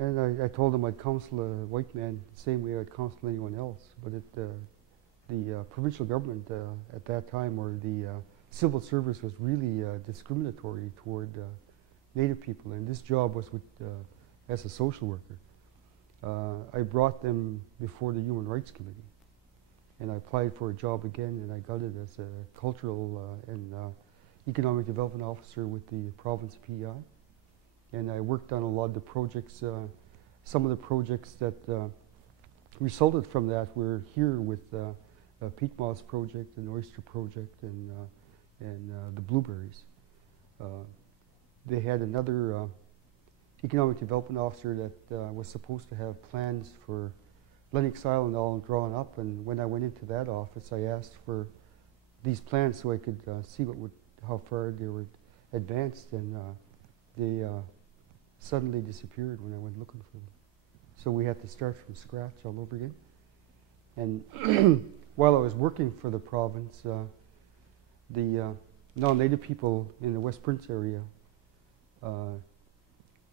And I told him I'd counsel a white man the same way I'd counsel anyone else. But the provincial government at that time, or the civil service, was really discriminatory toward Native people. And this job was with, as a social worker. I brought them before the Human Rights Committee. And I applied for a job again, and I got it as a cultural and economic development officer with the province of PEI. And I worked on a lot of the projects. Some of the projects that resulted from that were here with Peat Moss Project and Oyster Project and the blueberries. They had another economic development officer that was supposed to have plans for Lennox Island all drawn up, and when I went into that office, I asked for these plans so I could see how far they were advanced, and they suddenly disappeared when I went looking for them. So we had to start from scratch all over again. And while I was working for the province, the non-Native people in the West Prince area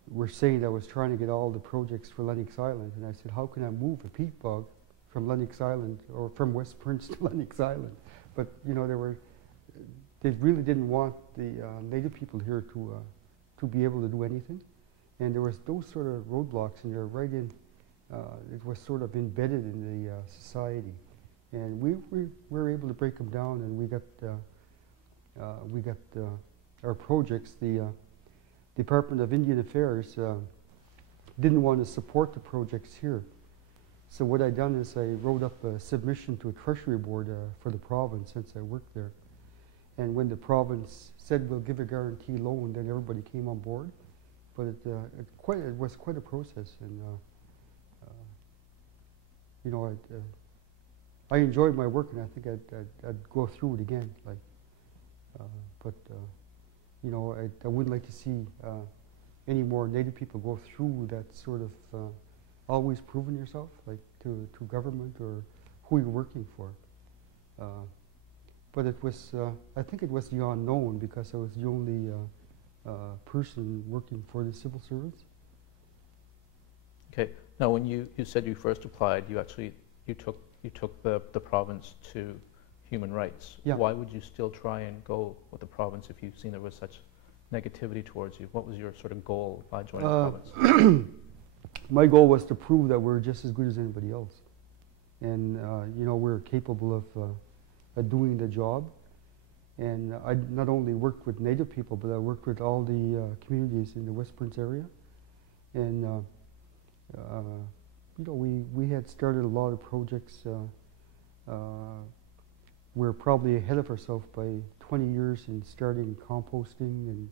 were saying that I was trying to get all the projects for Lennox Island, and I said, how can I move a peat bog from Lennox Island, or from West Prince to Lennox Island? But you know, they really didn't want the Native people here to be able to do anything, and there was those sort of roadblocks in there right in. It was sort of embedded in the society, and we were able to break them down, and we got our projects. The Department of Indian Affairs didn't want to support the projects here. So what I done is I wrote up a submission to a treasury board for the province, since I worked there. And when the province said we'll give a guarantee loan, then everybody came on board. But it was quite a process, and you know, I enjoyed my work, and I think I'd go through it again. Like, but you know, I wouldn't like to see any more Native people go through that sort of always proving yourself, like to government or who you're working for. But it was, I think it was the unknown, because I was the only person working for the civil service. Okay. Now, when you said you first applied, you took the province to human rights. Yeah. Why would you still try and go with the province if you've seen there was such negativity towards you? What was your sort of goal by joining the province? My goal was to prove that we're just as good as anybody else, and you know, we're capable of doing the job. And I not only worked with Native people, but I worked with all the communities in the West Prince area. And you know, we had started a lot of projects. We're probably ahead of ourselves by 20 years in starting composting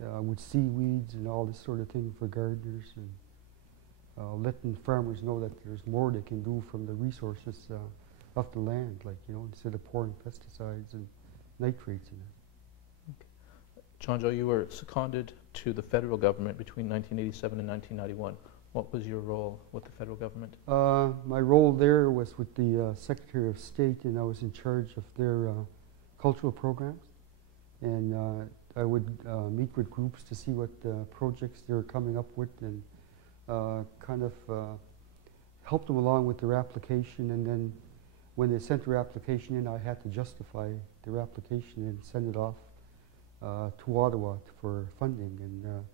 and with seaweeds and all this sort of thing for gardeners, and letting farmers know that there's more they can do from the resources of the land, like, you know, instead of pouring pesticides and nitrates in it. Okay. John Joe, you were seconded to the federal government between 1987 and 1991. What was your role with the federal government? My role there was with the Secretary of State, and I was in charge of their cultural programs. And I would meet with groups to see what projects they were coming up with, and kind of help them along with their application. And then when they sent their application in, I had to justify their application and send it off to Ottawa for funding. And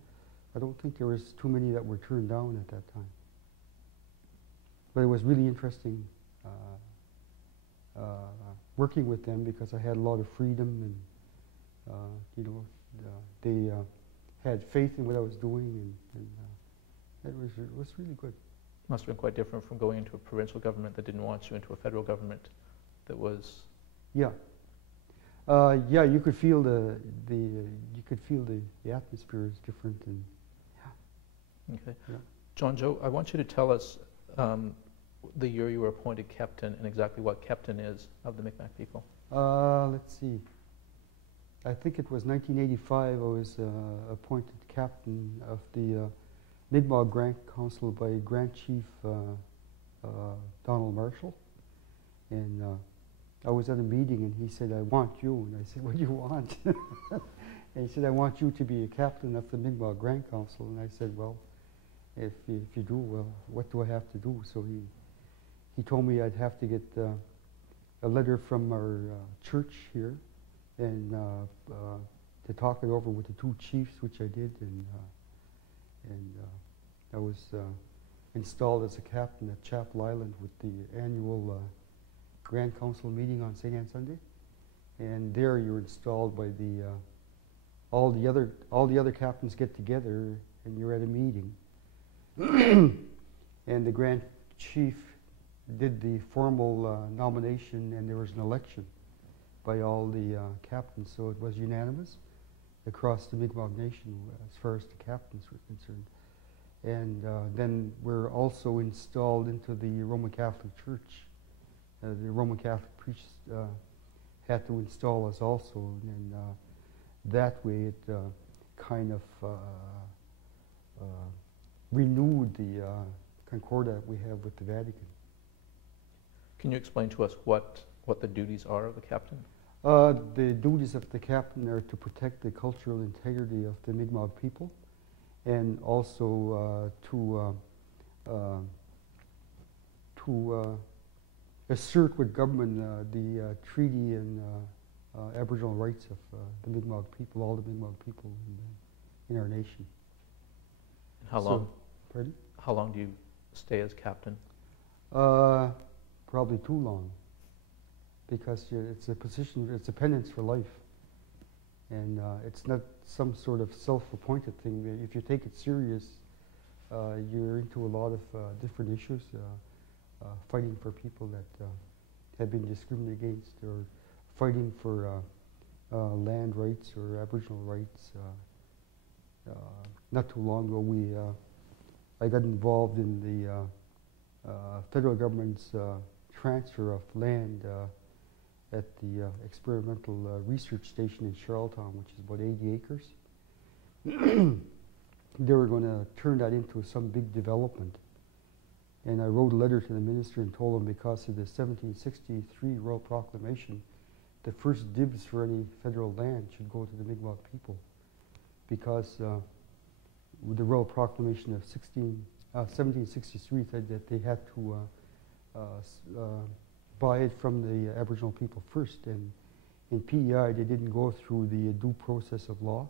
I don't think there was too many that were turned down at that time. But it was really interesting working with them, because I had a lot of freedom, and you know, they had faith in what I was doing, and it was really good. Must have been quite different from going into a provincial government that didn't want you into a federal government that was. Yeah. Yeah, you could feel the atmosphere is different, and yeah. Okay. Yeah. John Joe, I want you to tell us the year you were appointed Keptin and exactly what Keptin is of the Micmac people. Let's see. I think it was 1985. I was appointed captain of the Mi'kmaq Grant Council by Grant Chief Donald Marshall, and I was at a meeting, and he said, "I want you." And I said, "What do you want?" And he said, "I want you to be a captain of the Mi'kmaq Grant Council." And I said, "Well, if you do, well, what do I have to do? So he told me I'd have to get a letter from our church here, and to talk it over with the two chiefs, which I did, and I was installed as a captain at Chapel Island with the annual Grand Council meeting on St. Anne Sunday, and there you're installed by the all the other captains get together and you're at a meeting, and the Grand Chief did the formal nomination, and there was an election by all the captains, so it was unanimous across the Mi'kmaq Nation as far as the captains were concerned. And then we're also installed into the Roman Catholic Church. The Roman Catholic priests had to install us also, and that way it kind of renewed the concordat we have with the Vatican. Can you explain to us what the duties are of the captain? The duties of the captain are to protect the cultural integrity of the Mi'kmaq people, and also to assert with government the treaty and Aboriginal rights of the Mi'kmaq people, all the Mi'kmaq people in our nation. And how long? Pardon? How long do you stay as captain? Probably too long, because it's a position, it's a penance for life, and it's not some sort of self-appointed thing. If you take it serious, you're into a lot of different issues, fighting for people that have been discriminated against, or fighting for land rights or Aboriginal rights. Not too long ago, I got involved in the federal government's transfer of land at the experimental research station in Charlottetown, which is about 80 acres. They were going to turn that into some big development. And I wrote a letter to the minister and told him, because of the 1763 Royal Proclamation, the first dibs for any federal land should go to the Mi'kmaq people, because with the Royal Proclamation of 1763 said that they had to buy it from the Aboriginal people first, and in PEI they didn't go through the due process of law,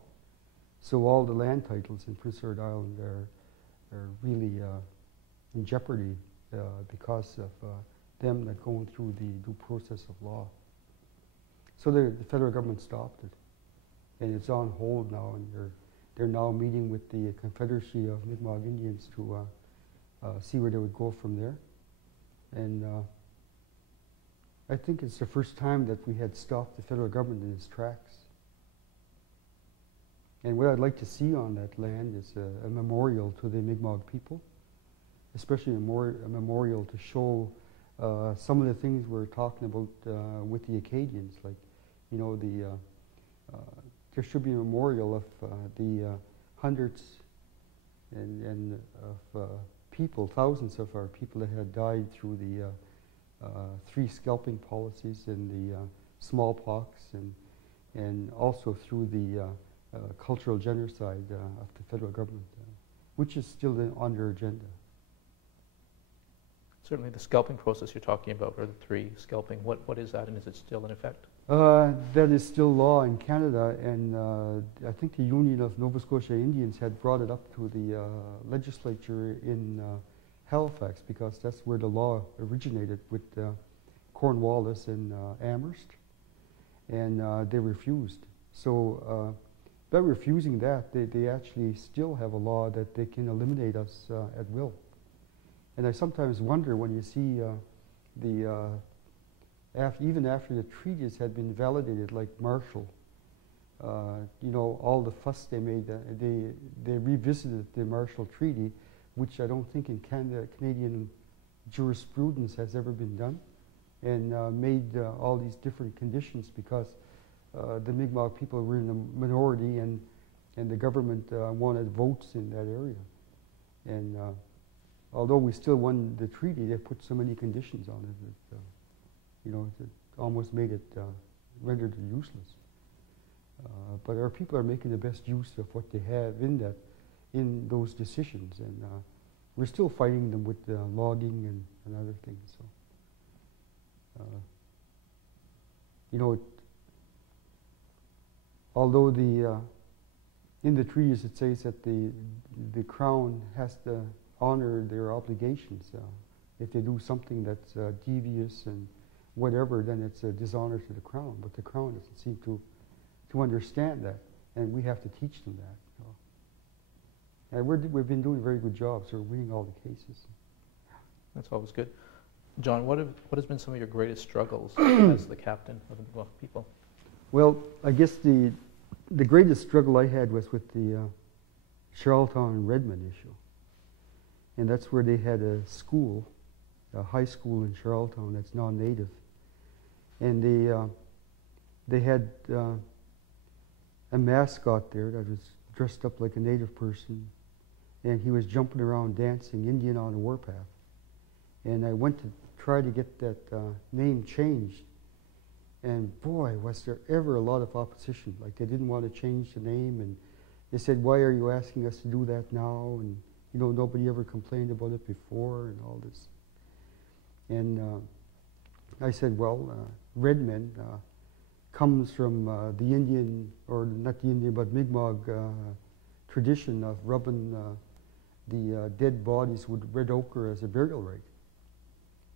so all the land titles in Prince Edward Island are really in jeopardy because of them not going through the due process of law. So the federal government stopped it, and it's on hold now, and they're now meeting with the Confederacy of Mi'kmaq Indians to see where they would go from there. And I think it's the first time that we had stopped the federal government in its tracks. And what I'd like to see on that land is a memorial to the Mi'kmaq people, especially a memorial to show some of the things we're talking about with the Acadians, like, you know, there should be a memorial of the hundreds and of people, thousands of our people that had died through the 3 scalping policies and the smallpox, and also through the cultural genocide of the federal government, which is still on their agenda. Certainly the scalping process you're talking about, or the 3 scalping, what is that, and is it still in effect? That is still law in Canada, and I think the Union of Nova Scotia Indians had brought it up to the legislature in Halifax, because that's where the law originated with Cornwallis and Amherst, and they refused. So by refusing that, they actually still have a law that they can eliminate us at will. And I sometimes wonder, when you see even after the treaties had been validated, like Marshall, you know, all the fuss they made, they revisited the Marshall Treaty, which I don't think in Canadian jurisprudence has ever been done, and made all these different conditions, because the Mi'kmaq people were in the minority, and the government wanted votes in that area. And although we still won the treaty, they put so many conditions on it that, you know, it almost made it, rendered it useless. But our people are making the best use of what they have in those decisions, and we're still fighting them with logging and other things. So, you know, although in the treaties it says that the Crown has to honor their obligations. If they do something that's devious and whatever, then it's a dishonor to the Crown. But the Crown doesn't seem to understand that, and we have to teach them that. So. And we've been doing a very good job, so we're winning all the cases. That's always good. John, what has been some of your greatest struggles as the captain of the Mi'kmaq people? Well, I guess the greatest struggle I had was with the Charlottetown and Redmond issue. And that's where they had a school, a high school in Charlottetown that's non-native. And they had a mascot there that was dressed up like a native person, and he was jumping around dancing Indian on a warpath. And I went to try to get that name changed, and boy, was there ever a lot of opposition. Like, they didn't want to change the name, and they said, why are you asking us to do that now? And you know, nobody ever complained about it before and all this. And I said, well, Redmen comes from the Indian, or not the Indian, but Mi'kmaq tradition of rubbing the dead bodies with red ochre as a burial rite.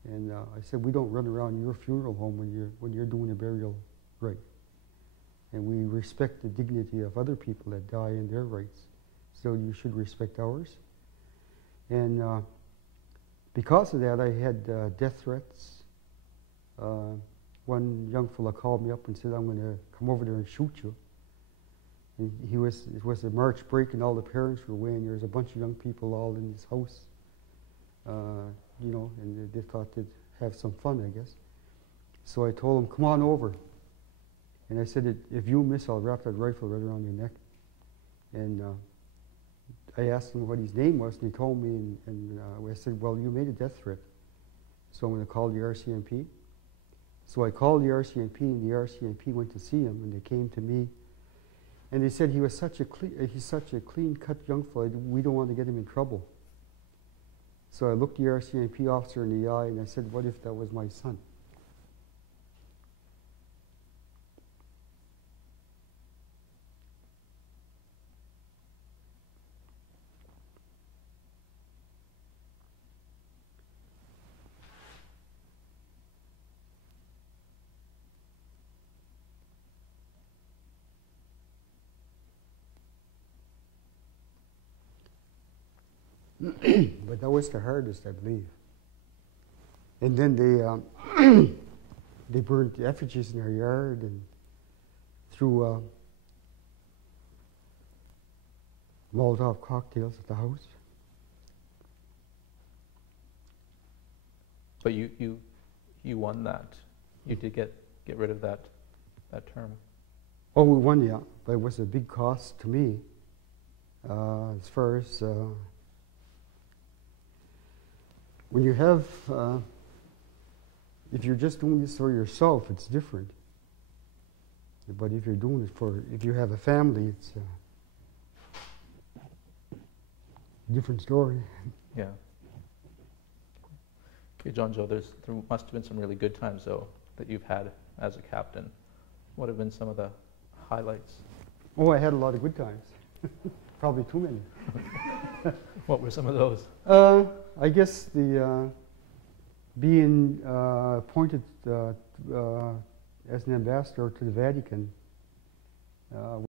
And I said, we don't run around your funeral home when you're doing a burial rite. And we respect the dignity of other people that die in their rites. So you should respect ours. And because of that, I had death threats. One young fella called me up and said, I'm going to come over there and shoot you. And it was a March break, and all the parents were away, and there was a bunch of young people all in his house. You know, and they thought they'd have some fun, I guess. So I told him, come on over. And I said, if you miss, I'll wrap that rifle right around your neck. And I asked him what his name was, and he told me, and I said, well, you made a death threat, so I'm going to call the RCMP. So I called the RCMP, and the RCMP went to see him, and they came to me, and they said he's such a clean-cut young fellow, we don't want to get him in trouble. So I looked the RCMP officer in the eye, and I said, what if that was my son? But that was the hardest, I believe. And then they burned the effigies in their yard and threw Molotov cocktails at the house. But you won that. You did get rid of that term. Oh, we won, yeah. But it was a big cost to me as far as when you have, if you're just doing this for yourself, it's different. But if you're doing it if you have a family, it's a different story. Yeah. Okay, John Joe, there must have been some really good times, though, that you've had as a captain. What have been some of the highlights? Oh, I had a lot of good times. Probably too many. What were some of those? I guess the being appointed as an ambassador to the Vatican